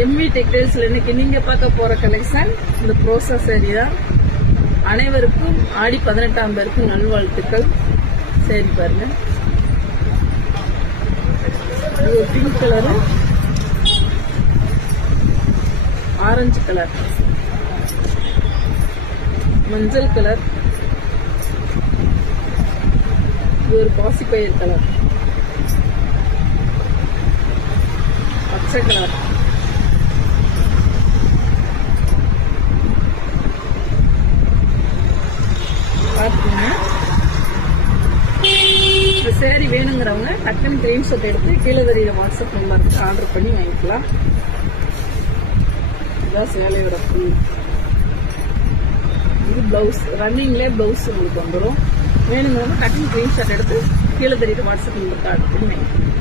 MV டெக்டைல்ஸ்ல இன்னைக்கு நீங்க பார்க்க போற கலெக்ஷன் இந்த ப்ரோசா சாரி தான். அனைவருக்கும் ஆடி 18ஆம் பேருக்கு நல்வாழ்த்துக்கள். சரி பாருங்க, இது பிங்க் கலரு, ஆரஞ்சு கலர், மஞ்சள் கலர், இது ஒரு பாசிப்பயிர் கலர், பச்சை கலர், பார்த்துக்கோங்க. இந்த சேரீ வேணுங்கிறவங்க டக்குன்னு ஸ்கிரீன்ஷாட் எடுத்து கீழே தெரியுற வாட்ஸ்அப் நம்பருக்கு ஆர்டர் பண்ணி வாங்கிக்கலாம். இதுதான் சேலையோட ஃபுல். இது பிளவுஸ், ரன்னிங்லேயே பிளவுஸ் உங்களுக்கு வந்துடும். வேணுங்கிறவங்க டக்குன்னு ஸ்கிரீன்ஷாட் எடுத்து கீழே தெரியுற வாட்ஸ்அப் நம்பருக்கு ஆர்டர் பண்ணி வாங்கிக்கலாம்.